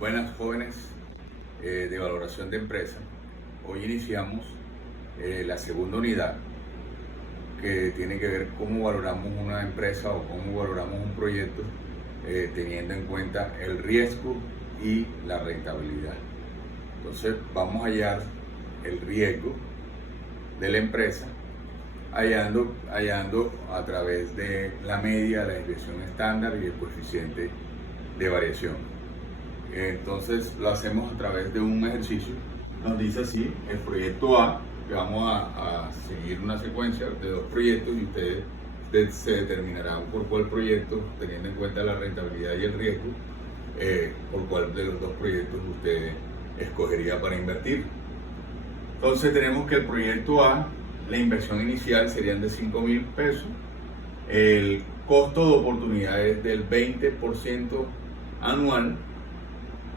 Buenas jóvenes de valoración de empresa. Hoy iniciamos la segunda unidad que tiene que ver cómo valoramos una empresa o cómo valoramos un proyecto teniendo en cuenta el riesgo y la rentabilidad. Entonces vamos a hallar el riesgo de la empresa hallando a través de la media, la desviación estándar y el coeficiente de variación. Entonces lo hacemos a través de un ejercicio. Nos dice así: el proyecto A, que vamos a seguir una secuencia de dos proyectos y ustedes se determinarán por cuál proyecto, teniendo en cuenta la rentabilidad y el riesgo, por cuál de los dos proyectos usted escogería para invertir. Entonces tenemos que el proyecto A, la inversión inicial serían de 5.000 pesos, el costo de oportunidad es del 20% anual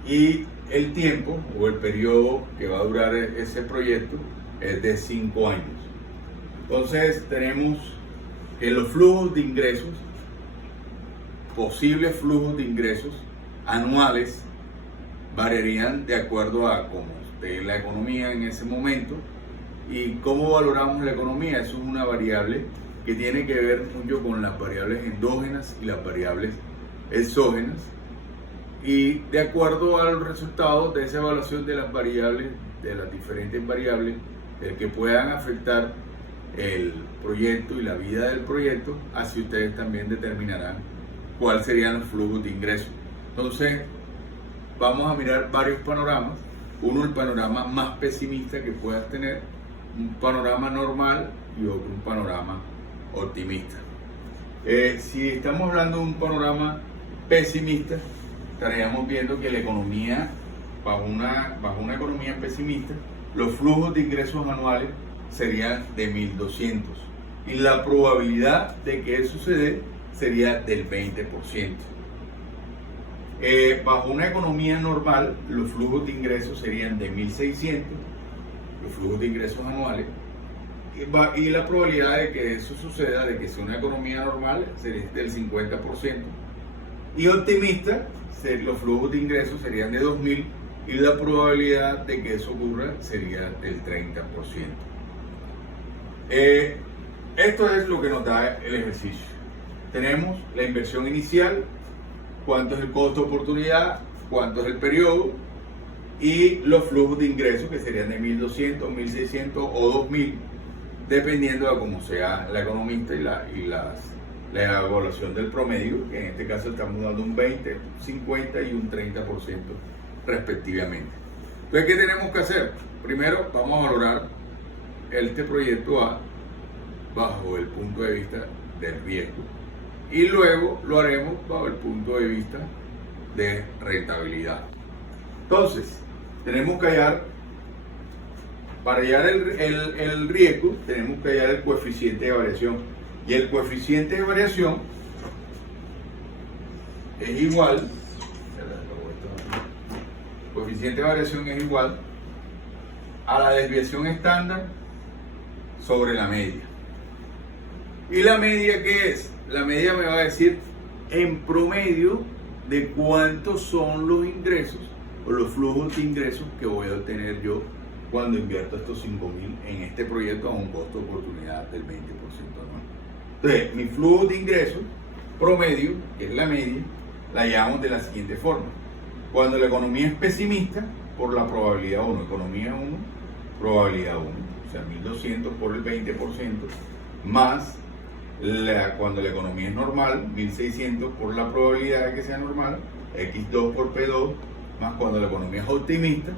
y el tiempo o el periodo que va a durar ese proyecto es de 5 años. Entonces tenemos que los flujos de ingresos, posibles flujos de ingresos anuales, variarían de acuerdo a cómo esté la economía en ese momento. ¿Y cómo valoramos la economía? Eso es una variable que tiene que ver mucho con las variables endógenas y las variables exógenas. Y de acuerdo a los resultados de esa evaluación de las variables, de las diferentes variables que puedan afectar el proyecto y la vida del proyecto, así ustedes también determinarán cuáles serían los flujos de ingresos. Entonces, vamos a mirar varios panoramas. Uno, el panorama más pesimista que puedas tener, un panorama normal y otro, un panorama optimista. Si estamos hablando de un panorama pesimista, estaríamos viendo que la economía, bajo una economía pesimista, los flujos de ingresos anuales serían de 1.200 y la probabilidad de que eso se dé sería del 20%. Bajo una economía normal, los flujos de ingresos serían de 1.600, los flujos de ingresos anuales, y la probabilidad de que eso suceda, de que sea una economía normal, sería del 50%. Y optimista, los flujos de ingresos serían de 2.000 y la probabilidad de que eso ocurra sería del 30%. Esto es lo que nos da el ejercicio. Tenemos la inversión inicial, cuánto es el costo de oportunidad, cuánto es el periodo y los flujos de ingresos que serían de 1.200, 1.600 o 2.000, dependiendo de cómo sea la economista y la evaluación del promedio, que en este caso estamos dando un 20, 50 y un 30% respectivamente. Entonces, ¿qué tenemos que hacer? Primero, vamos a valorar este proyecto A bajo el punto de vista del riesgo y luego lo haremos bajo el punto de vista de rentabilidad. Entonces, tenemos que para hallar el riesgo, tenemos que hallar el coeficiente de variación. Y el coeficiente de variación es igual, a la desviación estándar sobre la media. ¿Y la media qué es? La media me va a decir en promedio de cuántos son los ingresos o los flujos de ingresos que voy a obtener yo cuando invierto estos 5.000 en este proyecto a un costo de oportunidad del 20% anual. Entonces, mi flujo de ingresos promedio, que es la media, la hallamos de la siguiente forma. Cuando la economía es pesimista, por la probabilidad 1, economía 1, probabilidad 1, o sea, 1.200 por el 20%, más cuando la economía es normal, 1.600 por la probabilidad de que sea normal, X2 por P2, más cuando la economía es optimista,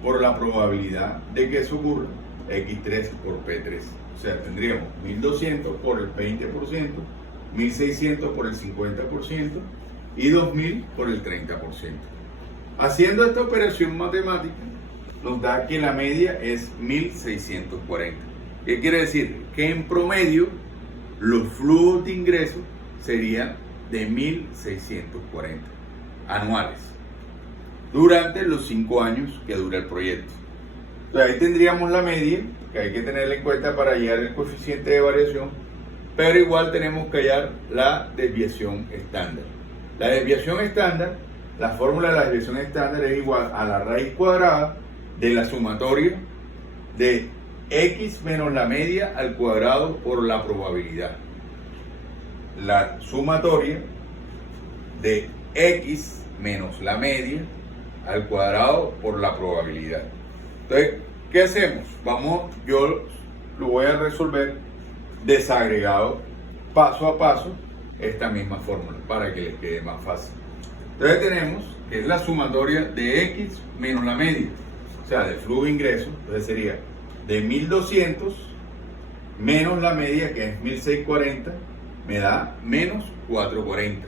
por la probabilidad de que eso ocurra, X3 por P3. O sea, tendríamos 1.200 por el 20%, 1.600 por el 50% y 2.000 por el 30%. Haciendo esta operación matemática, nos da que la media es 1.640. ¿Qué quiere decir? Que en promedio los flujos de ingresos serían de 1.640 anuales durante los 5 años que dura el proyecto. Entonces ahí tendríamos la media, que hay que tenerla en cuenta para hallar el coeficiente de variación, pero igual tenemos que hallar la desviación estándar. La desviación estándar la fórmula de la desviación estándar es igual a la raíz cuadrada de la sumatoria de x menos la media al cuadrado por la probabilidad. La sumatoria de x menos la media al cuadrado por la probabilidad. Entonces, ¿qué hacemos? Yo lo voy a resolver desagregado paso a paso esta misma fórmula para que les quede más fácil. Entonces tenemos que es la sumatoria de x menos la media, o sea, del flujo de ingreso. Entonces sería de 1200 menos la media, que es 1640, me da menos 440.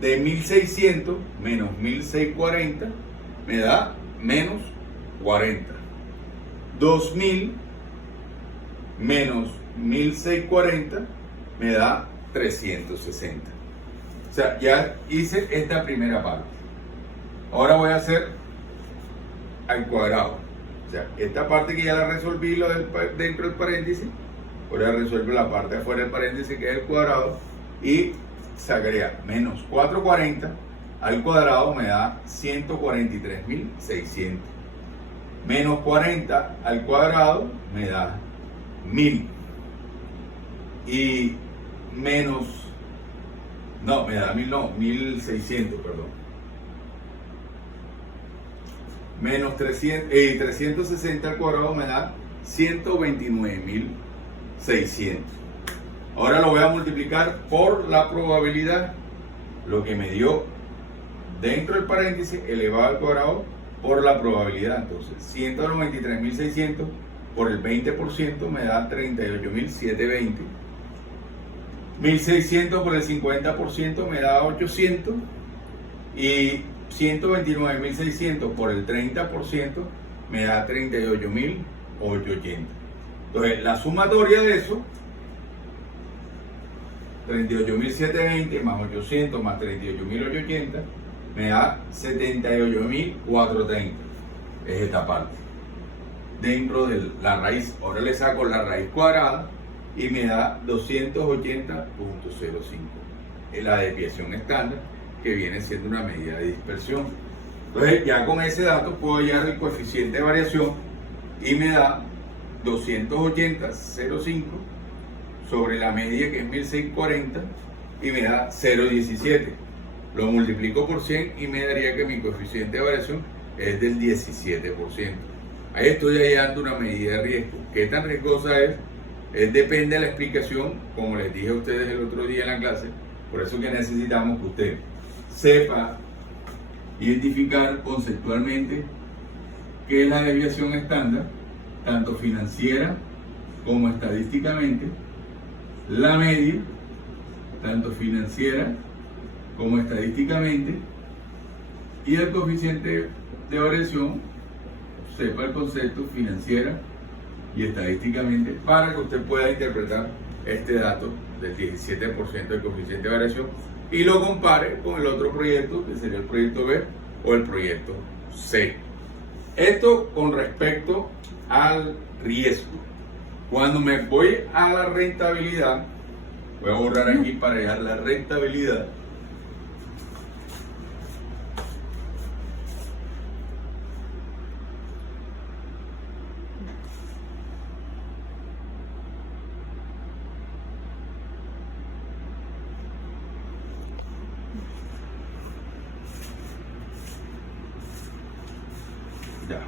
De 1600 menos 1640 me da menos 40. 2000 menos 1640 me da 360. O sea, ya hice esta primera parte. Ahora voy a hacer al cuadrado. O sea, esta parte que ya la resolví dentro del paréntesis, ahora resuelvo la parte de afuera del paréntesis, que es el cuadrado, y sacaría menos 440 al cuadrado me da 143.600. Menos 40 al cuadrado me da 1000. Y menos, no, me da 1000, no, 1600, perdón. Menos 360 al cuadrado me da 129.600. Ahora lo voy a multiplicar por la probabilidad, lo que me dio dentro del paréntesis elevado al cuadrado por la probabilidad. Entonces, 193.600 por el 20% me da 38.720. 1.600 por el 50% me da 800. Y 129.600 por el 30% me da 38.800. Entonces, la sumatoria de eso, 38.720 más 800 más 38.800, me da 78.430. Es esta parte. Dentro de la raíz, ahora le saco la raíz cuadrada y me da 280.05. Es la desviación estándar, que viene siendo una medida de dispersión. Entonces, ya con ese dato puedo hallar el coeficiente de variación y me da 280.05 sobre la media, que es 1640, y me da 0.17. Lo multiplico por 100 y me daría que mi coeficiente de variación es del 17%. Ahí estoy hallando una medida de riesgo. ¿Qué tan riesgosa es? Depende de la explicación, como les dije a ustedes el otro día en la clase. Por eso que necesitamos que usted sepa identificar conceptualmente qué es la desviación estándar, tanto financiera como estadísticamente, la media, tanto financiera como estadísticamente, y el coeficiente de variación, sepa el concepto financiera y estadísticamente, para que usted pueda interpretar este dato del 17% del coeficiente de variación y lo compare con el otro proyecto, que sería el proyecto B o el proyecto C. Esto con respecto al riesgo. Cuando me voy a la rentabilidad, voy a borrar aquí para hallar la rentabilidad. Ya.